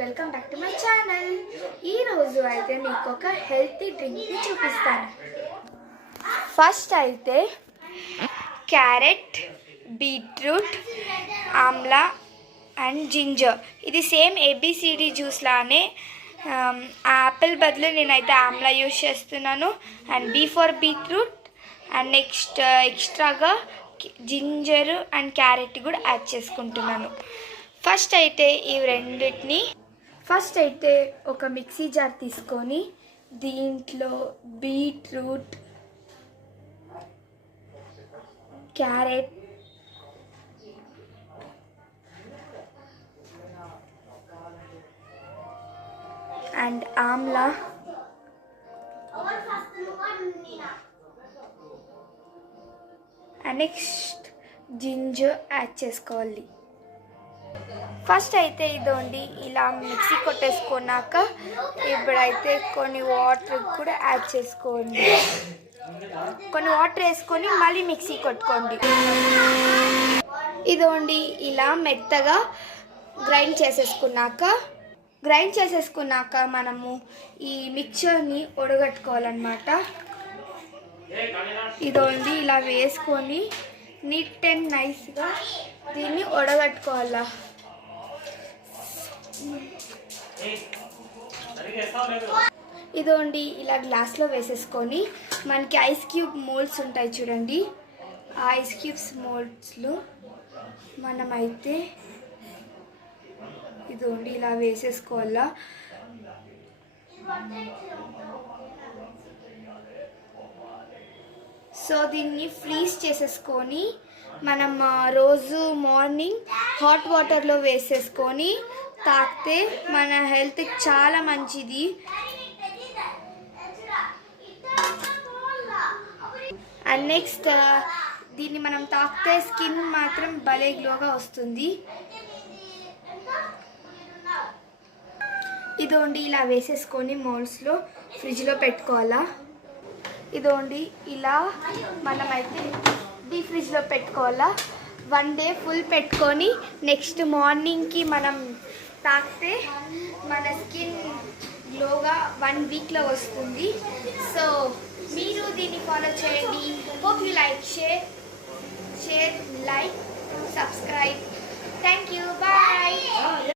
Welcome back to my channel. ఈరోజు అయితే మీకు ఒక హెల్తీ డ్రింక్ని చూపిస్తాను. ఫస్ట్ అయితే carrot, beetroot, amla and ginger. ఇది సేమ్ ఏబిసిడి జ్యూస్ లానే యాపిల్ బదులు నేనైతే ఆమ్లా యూజ్ చేస్తున్నాను. And B for beetroot and next ఎక్స్ట్రాగా జింజర్ అండ్ క్యారెట్ కూడా యాడ్ చేసుకుంటున్నాను. ఫస్ట్ అయితే ఒక మిక్సీ జార్ తీసుకొని దీంట్లో beetroot, carrot, and amla and next ginger add చేసుకోవాలి. ఫస్ట్ అయితే ఇదోండి ఇలా మిక్సీ కొట్టేసుకున్నాక ఇప్పుడైతే కొన్ని వాటర్ కూడా యాడ్ చేసుకోండి. కొన్ని వాటర్ వేసుకొని మళ్ళీ మిక్సీ కొట్టుకోండి. ఇదోండి ఇలా మెత్తగా గ్రైండ్ చేసేసుకున్నాక మనము ఈ మిక్చర్ని ఉడగట్టుకోవాలన్నమాట. ఇదోండి ఇలా వేసుకొని నీట్ అండ్ నైస్గా దీన్ని ఉడగట్టుకోవాలా. ఇదోండి ఇలా గ్లాస్లో వేసేసుకొని మనకి ఐస్ క్యూబ్ మోల్డ్స్ ఉంటాయి చూడండి, ఆ ఐస్ క్యూబ్స్ మోల్డ్స్లో మనమైతే ఇదోండి ఇలా వేసేసుకోవాలా. సో దీన్ని ఫ్రీజ్ చేసేసుకొని మనం రోజు మార్నింగ్ హాట్ వాటర్లో వేసేసుకొని తాగితే మన హెల్త్కి చాలా మంచిది. అండ్ నెక్స్ట్ దీన్ని మనం తాగితే స్కిన్ మాత్రం భలే గ్లోగా వస్తుంది. ఇదోండి ఇలా వేసేసుకొని మోల్డ్స్లో ఫ్రిడ్జ్లో పెట్టుకోవాలా. ఇదోండి ఇలా మనమైతే డీప్ ఫ్రిడ్జ్లో పెట్టుకోవాలా. 1 డే ఫుల్ పెట్టుకొని నెక్స్ట్ మార్నింగ్కి మనం తాగితే మన స్కిన్ గ్లోగా 1 వీక్లో వస్తుంది. సో మీరు దీన్ని ఫాలో చేయండి. Hope you like, share, like, subscribe. Thank you, bye.